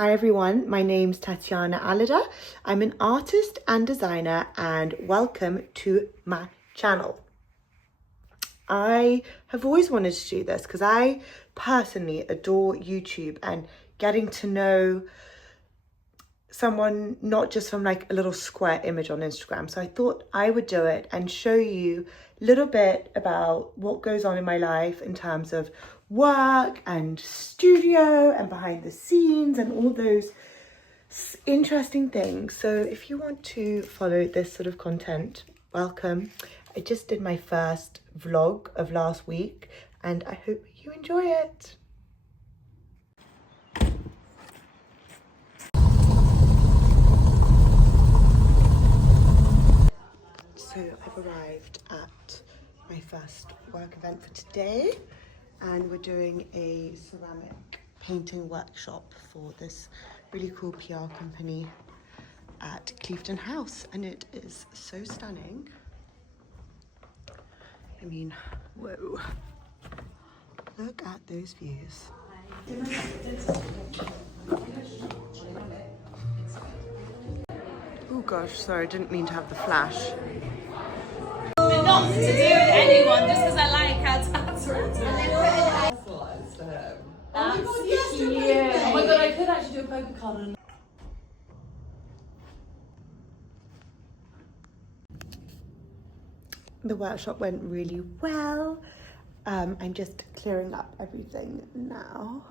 Hi everyone, my name's Tatiana Alida. I'm an artist and designer and welcome to my channel. I have always wanted to do this because I personally adore YouTube and getting to know someone not just from like a little square image on Instagram. So I thought I would do it and show you a little bit about what goes on in my life in terms of work and studio and behind the scenes and all those interesting things. So if you want to follow this sort of content, welcome. I just did my first vlog of last week and I hope you enjoy it. So I've arrived at my first work event for today and we're doing a ceramic painting workshop for this really cool PR company at Clifton House, and it is so stunning. I mean, whoa, look at those views. Oh gosh, sorry, I didn't mean to have the flash. But not to do with anyone, just because I like how to Oh my god, I could actually do a poker card. The workshop went really well. I'm just clearing up everything now.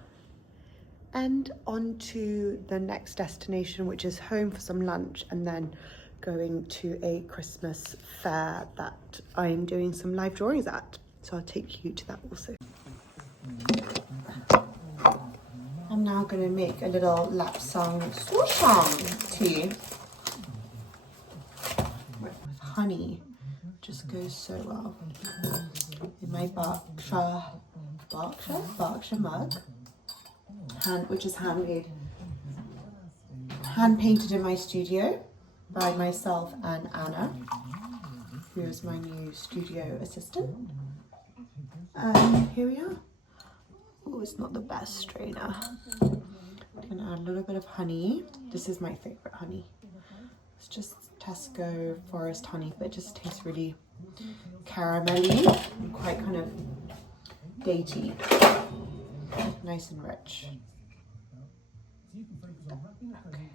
And on to the next destination, which is home for some lunch and then going to a Christmas fair that I'm doing some live drawings at. So I'll take you to that also. I'm now going to make a little lapsang souchong tea with honey. Just goes so well in my Berkshire mug, which is handmade, hand painted in my studio by myself and Anna, who is my new studio assistant. And here we are. Oh, it's not the best strainer. I'm gonna add a little bit of honey. This is my favorite honey. It's just Tesco forest honey, but it just tastes really caramelly and quite kind of datey. Nice and rich. Okay.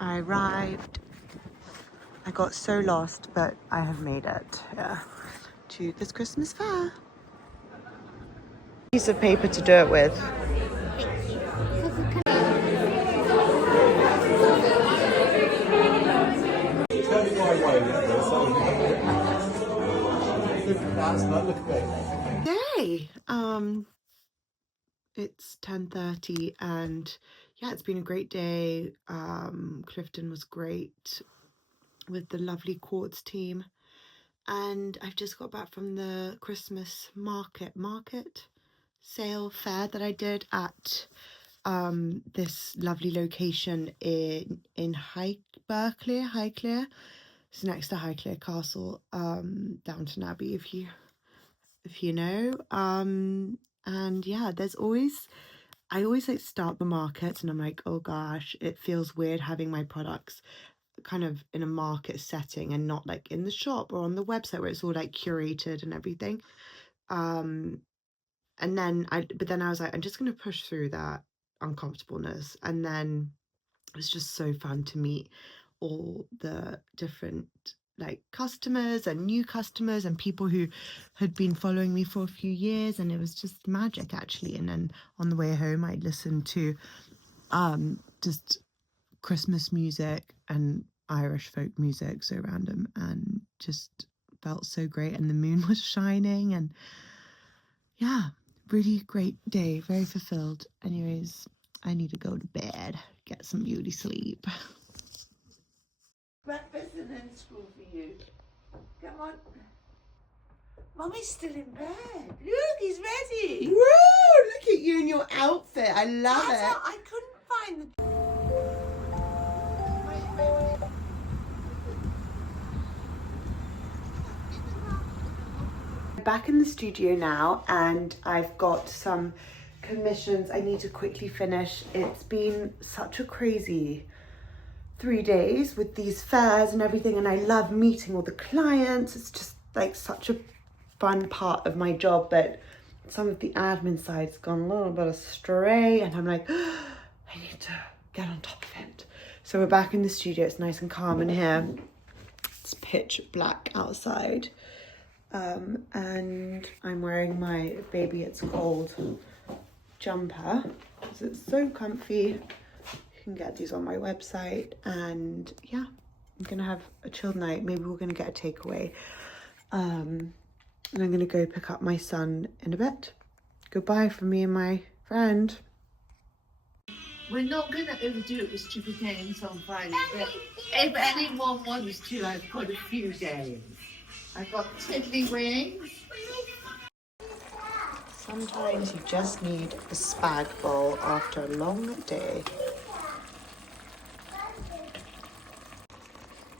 I arrived. I got so lost, but I have made it to this Christmas fair. Piece of paper to do it with. Yay! It's 10:30 and yeah, it's been a great day. Clifton was great with the lovely Quartz team, and I've just got back from the Christmas market sale fair that I did at this lovely location in Highclere. It's next to Highclere Castle, Downton Abbey, if you know. And yeah, I always like start the markets and I'm like, oh gosh, it feels weird having my products kind of in a market setting and not like in the shop or on the website where it's all like curated and everything. But then I was like, I'm just gonna push through that uncomfortableness. And then it was just so fun to meet all the different like customers and new customers and people who had been following me for a few years, and it was just magic actually. And then on the way home I listened to just Christmas music and Irish folk music, so random, and just felt so great, and the moon was shining, and yeah, really great day, very fulfilled. Anyways, I need to go to bed, get some beauty sleep. Breakfast and then school for you. Come on. Mummy's still in bed. Look, he's ready. Woo! Look at you in your outfit. I love it. I couldn't find the... Back in the studio now, and I've got some commissions I need to quickly finish. It's been such a crazy 3 days with these fairs and everything, and I love meeting all the clients. It's just like such a fun part of my job, but some of the admin side's gone a little bit astray, and I'm like, I need to get on top of it. So we're back in the studio. It's nice and calm in here. It's pitch black outside. And I'm wearing my baby it's cold jumper because it's so comfy. You can get these on my website, and yeah, I'm gonna have a chilled night. Maybe we're gonna get a takeaway. And I'm gonna go pick up my son in a bit. Goodbye from me and my friend. We're not going to overdo it with stupid games on Friday, but if anyone wants to, I've got a few games. I've got tiddlywinks. Sometimes you just need a spag bowl after a long day.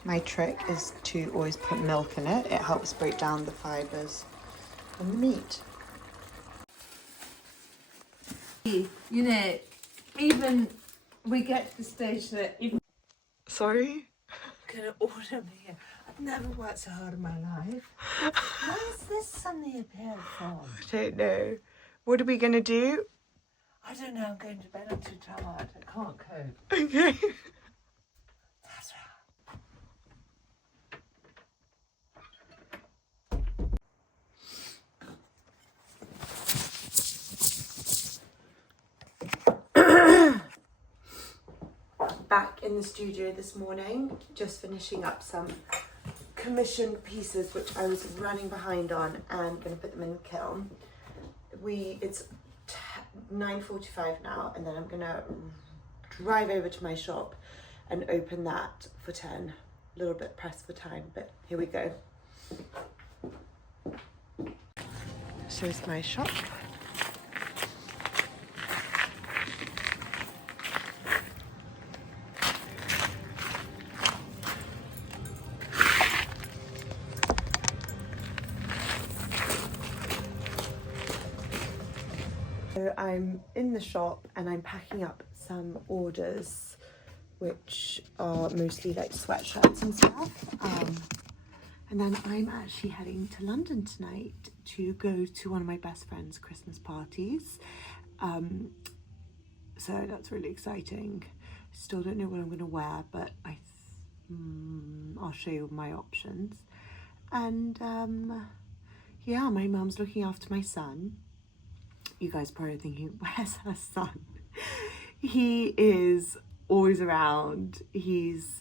My trick is to always put milk in it. It helps break down the fibres from the meat. You know, even we get to the stage that even Sorry? gonna order me. I've never worked so hard in my life. Where's this suddenly appeared from? I don't know. What are we going to do? I don't know. I'm going to bed. I'm too tired. I can't cope. Okay. That's right. Back in the studio this morning, just finishing up some commissioned pieces which I was running behind on, and going to put them in the kiln. It's 9:45 now, and then I'm going to drive over to my shop and open that for 10. A little bit pressed for time, but here we go. So it's my shop. So I'm in the shop and I'm packing up some orders, which are mostly like sweatshirts and stuff. And then I'm actually heading to London tonight to go to one of my best friend's Christmas parties. So that's really exciting. Still don't know what I'm going to wear, but I'll show you my options. And yeah, my mum's looking after my son. You guys probably thinking, where's her son? He is always around.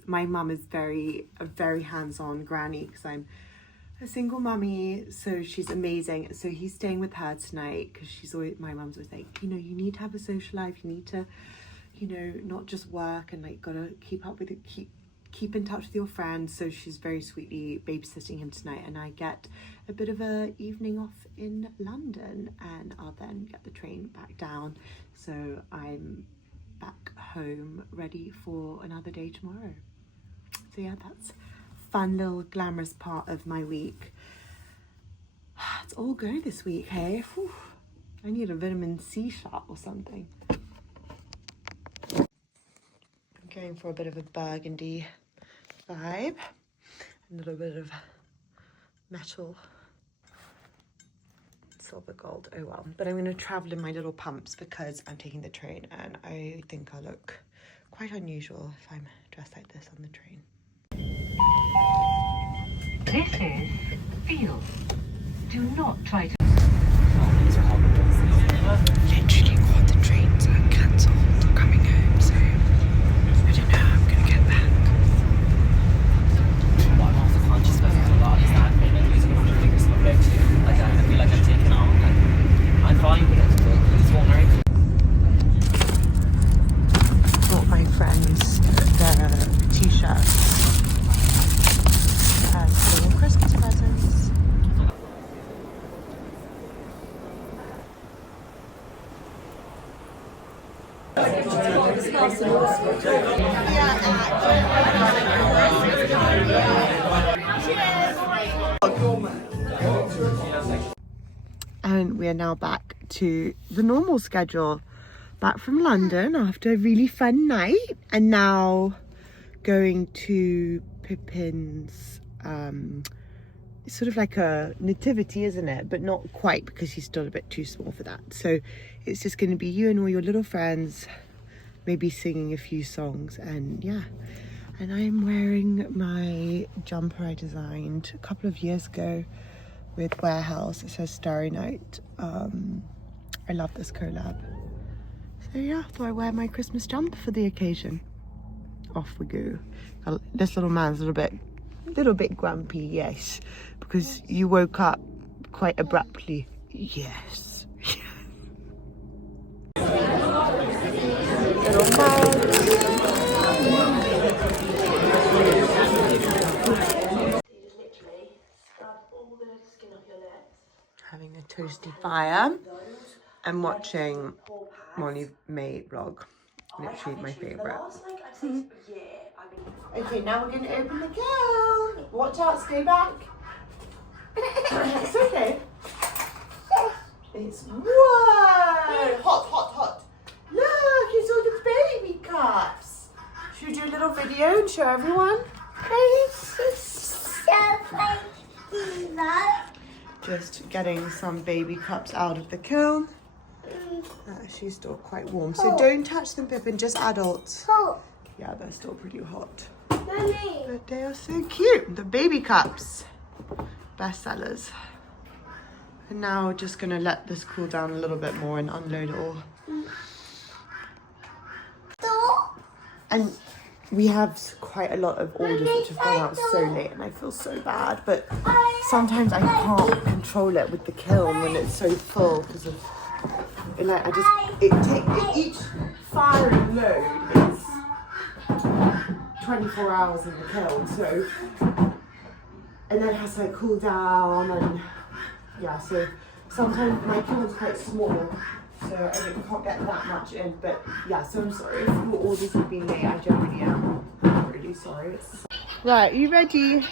My mum is a very hands-on granny because I'm a single mummy, so she's amazing. So he's staying with her tonight because my mum's always like, you need to have a social life. You need to, not just work and like gotta keep up with it, keep in touch with your friends. So she's very sweetly babysitting him tonight, and I get a bit of a evening off in London, and I'll then get the train back down. So I'm back home ready for another day tomorrow. So yeah, that's a fun little glamorous part of my week. It's all go this week, hey? Whew. I need a vitamin C shot or something. I'm going for a bit of a burgundy vibe, a little bit of metal, silver gold, oh well. But I'm going to travel in my little pumps because I'm taking the train, and I think I look quite unusual if I'm dressed like this on the train. This is Field. Do not try to... Literally all the trains are cancelled or coming home, so I don't know how I'm going to get back. I feel like I'm taken out. I'm fine with it, but it's all right. Bought my friends their t-shirts as little Christmas presents. are now back to the normal schedule. Back from London after a really fun night, and now going to Pippin's, it's sort of like a nativity, isn't it? But not quite, because he's still a bit too small for that. So it's just going to be you and all your little friends, maybe singing a few songs, and yeah. And I'm wearing my jumper I designed a couple of years ago with Warehouse. It says Starry Night. I love this collab. So yeah, thought I'd wear my Christmas jumper for the occasion. Off we go. This little man's a little bit grumpy, yes, because you woke up quite abruptly. Yes. Little man. Having a toasty fire and watching Molly May vlog. Literally my favourite. Okay, now we're going to open the can. Watch out, stay back. It's okay. It's whoa! Hot. Look, it's all the baby cups. Should we do a little video and show everyone? Just getting some baby cups out of the kiln. She's still quite warm, so don't touch them, Pippin, just adults. Yeah, they're still pretty hot. But they are so cute. The baby cups. Best sellers. And now we're just gonna let this cool down a little bit more and unload it all. And we have quite a lot of orders which have gone out so late, and I feel so bad, but sometimes I can't control it with the kiln when it's so full because of like each firing load is 24 hours in the kiln, so, and then it has to like cool down, and yeah, so sometimes my kiln's quite small, so I can't get that much in, but yeah, so I'm sorry if your orders have been late. I generally am really sorry. Right, you ready?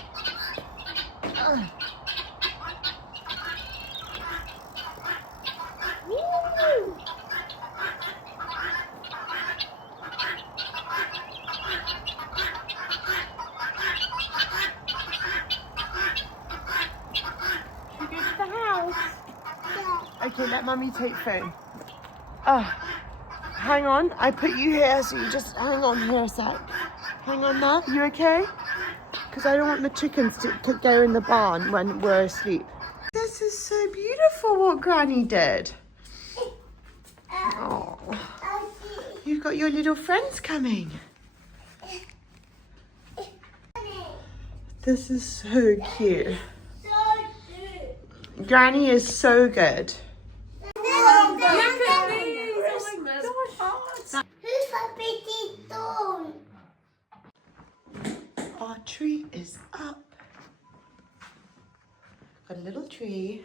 Okay, let Mummy take phone. Hang on, I put you here, so you just hang on here a sec. Hang on there, you okay? Because I don't want the chickens to go in the barn when we're asleep. This is so beautiful what Granny did. Oh, you've got your little friends coming. This is so cute. Granny is so good. Our tree is up. Got a little tree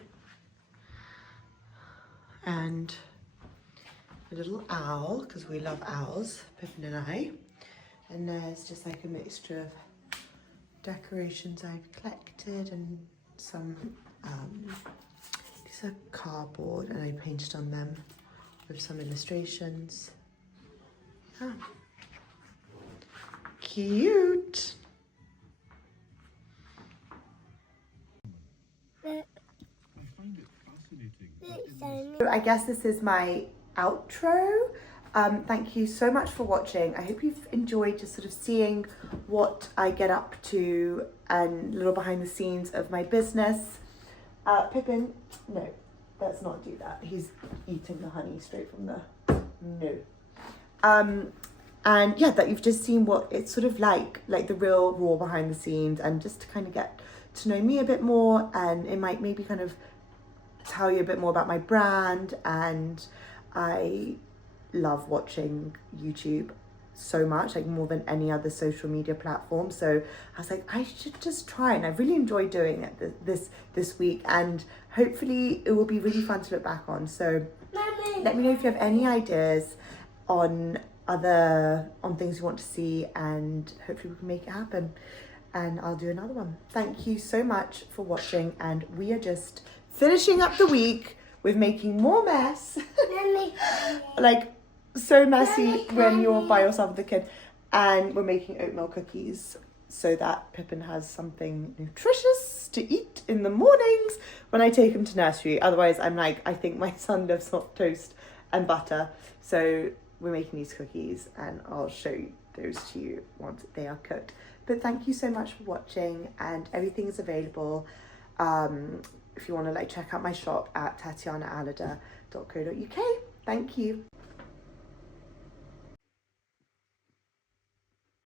and a little owl, because we love owls, Pippin and I. And there's just like a mixture of decorations I've collected and some these are cardboard, and I painted on them with some illustrations. Cute. I guess this is my outro. Thank you so much for watching. I hope you've enjoyed just sort of seeing what I get up to and a little behind the scenes of my business. Pippin, no, let's not do that. He's eating the honey straight from the, no. And yeah, that you've just seen what it's sort of like the real raw behind the scenes, and just to kind of get to know me a bit more, and it might maybe kind of tell you a bit more about my brand. And I love watching YouTube so much, like more than any other social media platform. So I was like, I should just try, and I really enjoyed doing it this week, and hopefully it will be really fun to look back on. So let me know if you have any ideas on things you want to see, and hopefully we can make it happen, and I'll do another one. Thank you so much for watching, and we are just finishing up the week with making more mess. Like, so messy when you're by yourself with the kid. And we're making oatmeal cookies so that Pippin has something nutritious to eat in the mornings when I take him to nursery. Otherwise, I'm like, I think my son lives off toast and butter. So we're making these cookies and I'll show those to you once they are cooked. But thank you so much for watching, and everything is available. If you want to like check out my shop at tatianaalida.co.uk. Thank you.